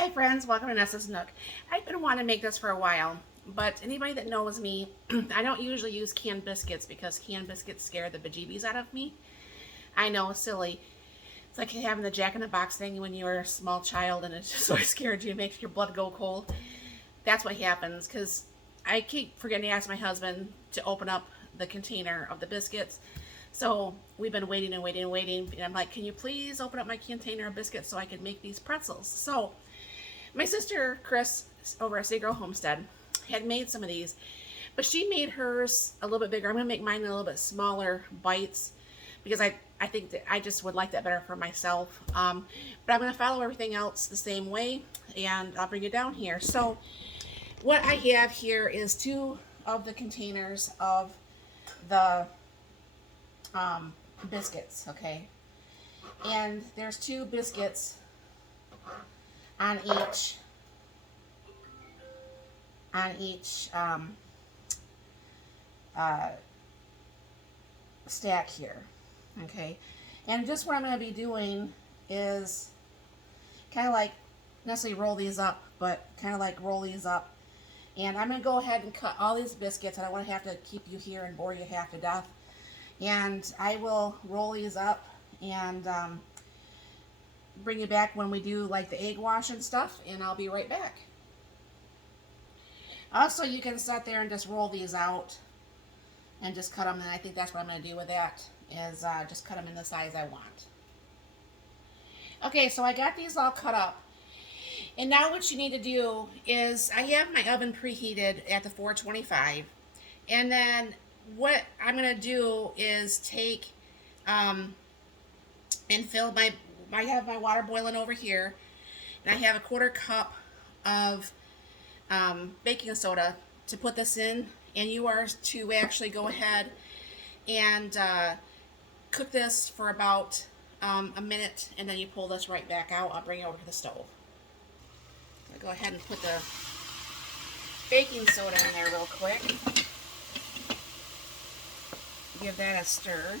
Hi friends, welcome to Nessa's Nook. I've been wanting to make this for a while, but anybody that knows me, I don't usually use canned biscuits because canned biscuits scare the bejeebies out of me. I know, silly. It's like having the Jack in the Box thing when you were a small child and it just so scared you, it makes your blood go cold. That's what happens because I keep forgetting to ask my husband to open up the container of the biscuits. So we've been waiting and waiting and waiting. And I'm like, can you please open up my container of biscuits so I can make these pretzels? So my sister, Kris, over at Girl Homestead, had made some of these, but she made hers a little bit bigger. I'm going to make mine a little bit smaller bites because I think that I just would like that better for myself. But I'm going to follow everything else the same way, and I'll bring it down here. So what I have here is two of the containers of the biscuits, okay? And there's two biscuits on each uh, stack here, okay? And just what I'm going to be doing is kind of like necessarily roll these up, but kind of like roll these up. And I'm going to go ahead and cut all these biscuits. I don't want to have to keep you here and bore you half to death. And I will roll these up and bring you back when we do like the egg wash and stuff, and I'll be right back. Also, you can sit there and just roll these out and just cut them, and I think that's what I'm going to do with that, is just cut them in the size I want. Okay, so I got these all cut up. And now what you need to do is, I have my oven preheated at the 425, and then what I'm going to do is take and fill I have my water boiling over here, and I have a 1/4 cup of baking soda to put this in, and you are to actually go ahead and cook this for about a minute, and then you pull this right back out. I'll bring it over to the stove. I'll go ahead and put the baking soda in there real quick. Give that a stir.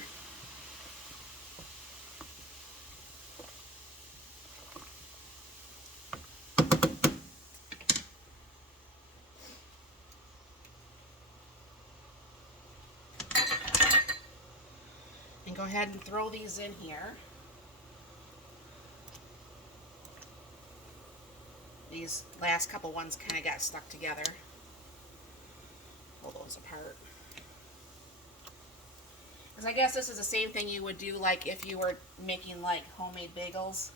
And go ahead and throw these in here. These last couple ones kind of got stuck together. Pull those apart. Because I guess this is the same thing you would do like if you were making like homemade bagels.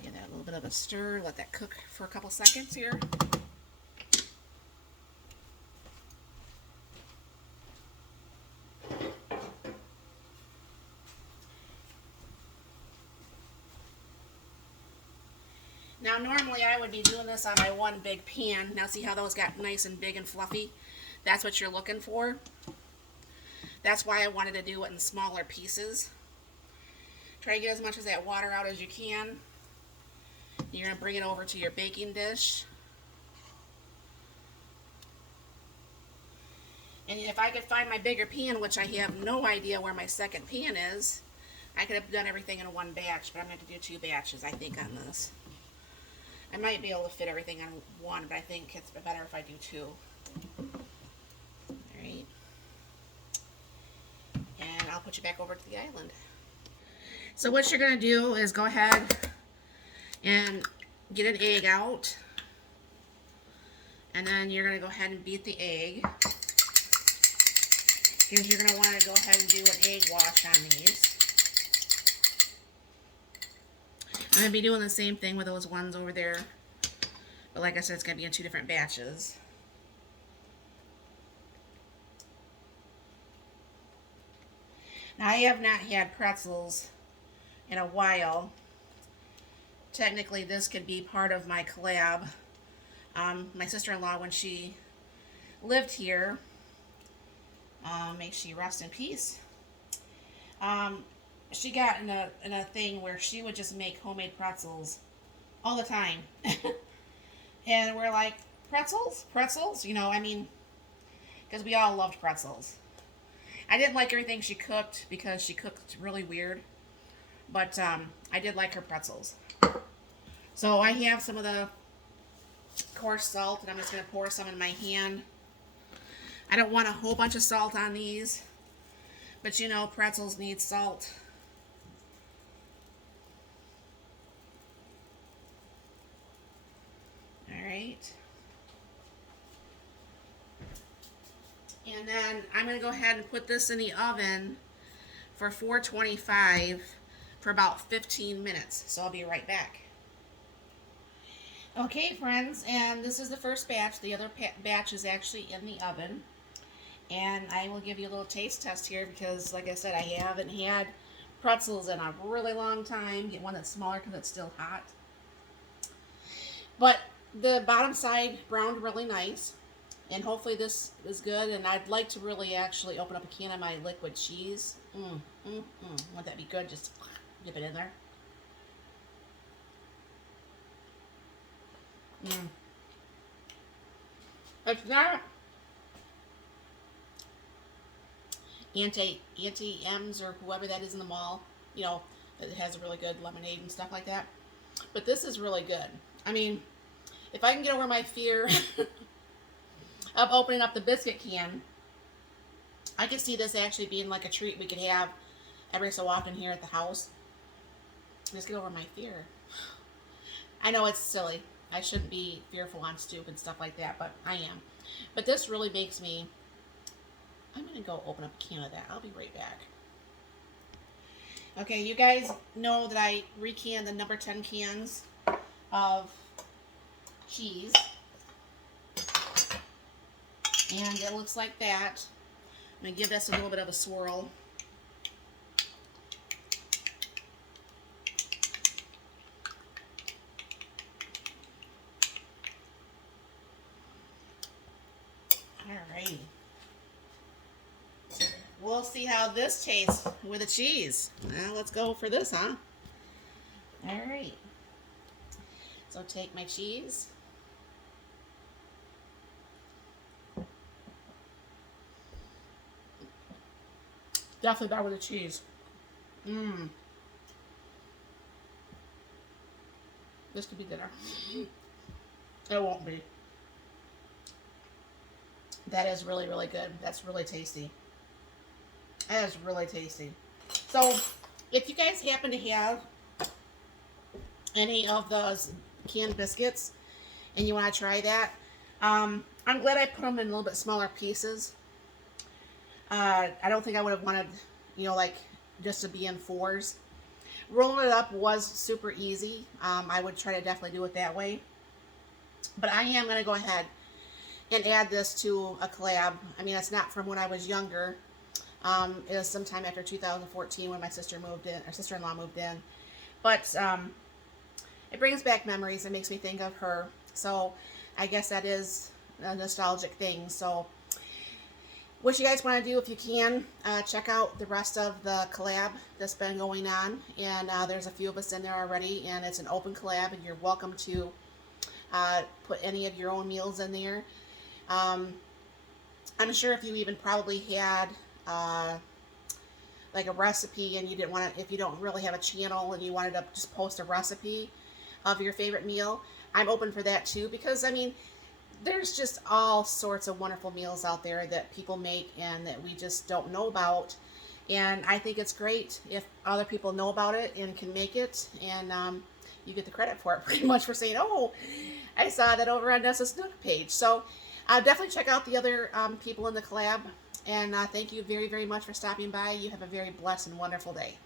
Give that a little bit of a stir, let that cook for a couple seconds here. Now normally I would be doing this on my one big pan. Now see how those got nice and big and fluffy? That's what you're looking for. That's why I wanted to do it in smaller pieces. Try to get as much of that water out as you can. You're going to bring it over to your baking dish. And if I could find my bigger pan, which I have no idea where my second pan is, I could have done everything in one batch, but I'm going to do 2 batches, I think, on this. I might be able to fit everything on one, but I think it's better if I do 2. Alright. And I'll put you back over to the island. So what you're going to do is go ahead and get an egg out. And then you're going to go ahead and beat the egg. Because you're going to want to go ahead and do an egg wash on these. I'm going to be doing the same thing with those ones over there. But like I said, it's going to be in 2 different batches. Now I have not had pretzels in a while. Technically this could be part of my COLLAB. My sister-in-law, when she lived here, may she rest in peace, she got in a thing where she would just make homemade pretzels all the time. And we're like, pretzels? Pretzels? You know, I mean, because we all loved pretzels. I didn't like everything she cooked because she cooked really weird. But I did like her pretzels. So I have some of the coarse salt, and I'm just going to pour some in my hand. I don't want a whole bunch of salt on these, but you know, pretzels need salt. Alright. And then I'm going to go ahead and put this in the oven for 425 for about 15 minutes. So I'll be right back. Okay, friends, and this is the first batch. The other batch is actually in the oven. And I will give you a little taste test here because, like I said, I haven't had pretzels in a really long time. Get one that's smaller because it's still hot. But the bottom side browned really nice. And hopefully this is good. And I'd like to really actually open up a can of my liquid cheese. Wouldn't that be good? Just dip it in there. It's not Auntie M's or whoever that is in the mall, you know, that has a really good lemonade and stuff like that. But this is really good. I mean, if I can get over my fear of opening up the biscuit can, I could see this actually being like a treat we could have every so often here at the house. Just get over my fear. I know it's silly. I shouldn't be fearful on stupid stuff like that, but I am. But this really makes me... I'm going to go open up a can of that. I'll be right back. Okay, you guys know that I recanned the number 10 cans of cheese. And it looks like that. I'm going to give this a little bit of a swirl. Alrighty. We'll see how this tastes with the cheese. Now let's go for this, huh? Alright. So take my cheese. Definitely better with the cheese. This could be dinner. It won't be. That is really, really good. That's really tasty. That is really tasty. So, if you guys happen to have any of those canned biscuits and you want to try that, I'm glad I put them in a little bit smaller pieces. I don't think I would have wanted, you know, like just to be in fours. Rolling it up was super easy. I would try to definitely do it that way. But I am going to go ahead and add this to a collab. I mean, it's not from when I was younger. It was sometime after 2014 when my sister moved in, or sister-in-law moved in. But it brings back memories. It makes me think of her. So I guess that is a nostalgic thing. So what you guys want to do, if you can, check out the rest of the collab that's been going on. And there's a few of us in there already. And it's an open collab. And you're welcome to put any of your own meals in there. I'm sure if you even probably had like a recipe and you didn't want to, if you don't really have a channel and you wanted to just post a recipe of your favorite meal, I'm open for that too, because I mean, there's just all sorts of wonderful meals out there that people make and that we just don't know about. And I think it's great if other people know about it and can make it, and you get the credit for it pretty much for saying, oh, I saw that over on Nessa's Nook page. So definitely check out the other people in the collab. And thank you very, very much for stopping by. You have a very blessed and wonderful day.